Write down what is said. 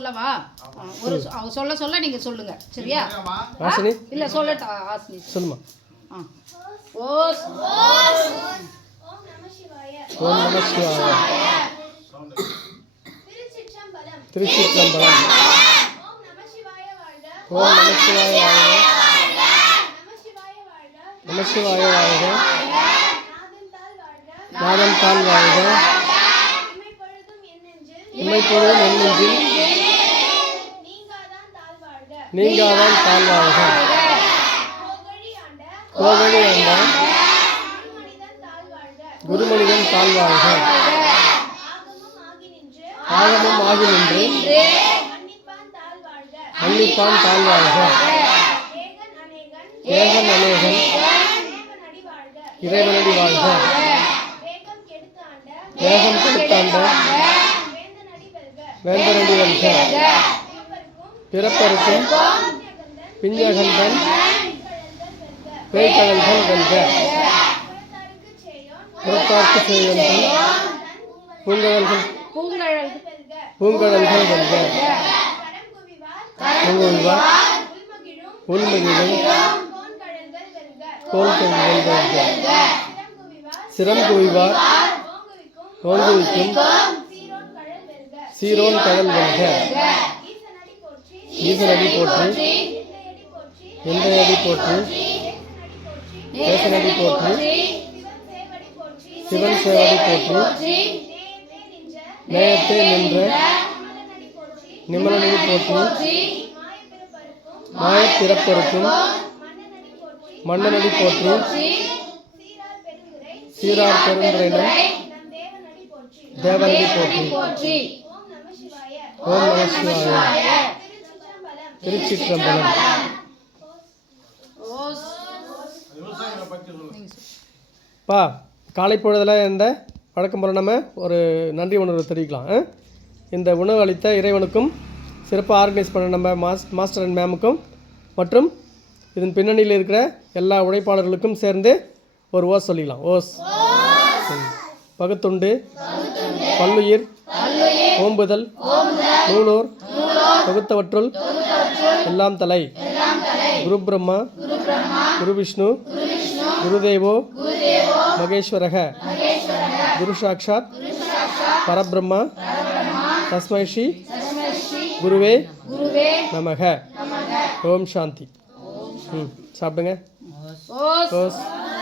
சொல்லவா? ஒரு அவங்க சொல்ல சொல்ல நீங்க சொல்லுங்க. சரியா? ஆசினி இல்ல சொல்லட்டா ஆசினி. சொல்லுமா. ஓஸ் ஓஸ் ஓம் நமசிவாய. ஓம் நமசிவாய. திருச்சிற்றம்பலம். திருச்சிற்றம்பலம். ஓம் நமசிவாய வாழ்க. ஓம் நமசிவாய வாழ்க. நமசிவாய வாழ்க. நமசிவாய வாழ்க. நாதன் தாள் வாழ்க. நாதன் தாள் வாழ்க. இமைப்பொழுதும் என் நெஞ்சில் இமைப்பொழுதும் என் நெஞ்சில் நீங்காதான் தாள் வாழ்க. நீங்காதான் தாழ் வாழ்க. கோகழி ஆண்ட கோவழி ஆண்ட குருமனிதன் தாள் வாழ்க. குருமனிதன் தாழ் வாழ்க. ஆகமும் ஆகி நின்று ஆகமும் ஆகி நின்று மன்னிப்பான் தாள் வாழ்க. மன்னிப்பான் தாழ் வாழ்க. ஏகன் அநேகன் ஏகன் அநேகன் தேவன் அடி வாழ்க. இறைவனடி வாழ்க. வேகம் கெடுத்து ஆண்ட வேகம் கெடுத்தாண்ட வேந்தன் அடி வெல்க. வேந்தனடி வெல்க. பிறப்பருக்கும் பிறப்பருக்கும் பிஞ்சகந்தன் பிஞ்சகந்தன் பேய்கழல்கள் வெல்க. புறத்தாருக்குச் சேயோன் புறத்தார்க்கு செய்வன் பூங்கழல்கள் பூங்கழல் வெல்க. பூங்கழல்கள் வெல்க. கரம் குவிவார் பூங்குவிவார் உள்மகிழும் உள்மகிழும் கோன்கழல்கள் வெல்க. கோல்கழல்கள் வெல்க. சிரம் குவிவார் சிரம் குவிவார் ஓங்குவிக்கும் ஓங்குவிக்கும் சீரோன் கழல் வெல்க. சீரோன் கடல் வெல்க. ஈசனடி போற்றி ஈசனடி போற்றி எந்தையடி போற்றி எந்தையடி போற்றி தேசனடி போற்றி தேசனடி போற்றி சிவன் சேவடி போற்றி சிவன் சேவடி போற்றி நேயத்தே நேயத்தே நின்ற நின்ற நிமலனடி போற்றி நிமலனடி போற்றி மாயப்பிறப்பருக்கும் மாயப்பிறப்பருக்கும் மன்னனடி போற்றி மன்னனடி போற்றி சீரார் பெருந்துரை சீரார் பெருந்துரையிடம் நம் தேவனடி போற்றி. தேவனடி போற்றி. போற்றி. ஓம் நமசிவாய. ஓம் நமசிவாய. திருச்சிற்றம்பலம். திருச்சிற்றம்பலம். ஓஸ் பா காலை பொழுதில் இந்த வழக்கம் போல் நம்ம ஒரு நன்றி உணர்வு தெரிவிக்கலாம். இந்த உணவு அளித்த இறைவனுக்கும் சிறப்பாக ஆர்கனைஸ் பண்ண நம்ம மாஸ்டர் அண்ட் மேமுக்கும் மற்றும் இதன் பின்னணியில் இருக்கிற எல்லா உழைப்பாளர்களுக்கும் சேர்ந்து ஒரு ஓஸ் சொல்லிக்கலாம். ஓஸ் பகுத்துண்டு பல்லுயிர் ஓம்புதல் நூலோர் தொகுத்தவற்றுள் எல்லாம் தலை குரு பிரம்மா குரு விஷ்ணு குருதேவோ மகேஸ்வரக குரு சாட்சாத் பரபிரம்மா தஸ்மை ஸ்ரீ குருவே நமக. ஓம் சாந்தி. சாப்பிடுங்க. Hose hose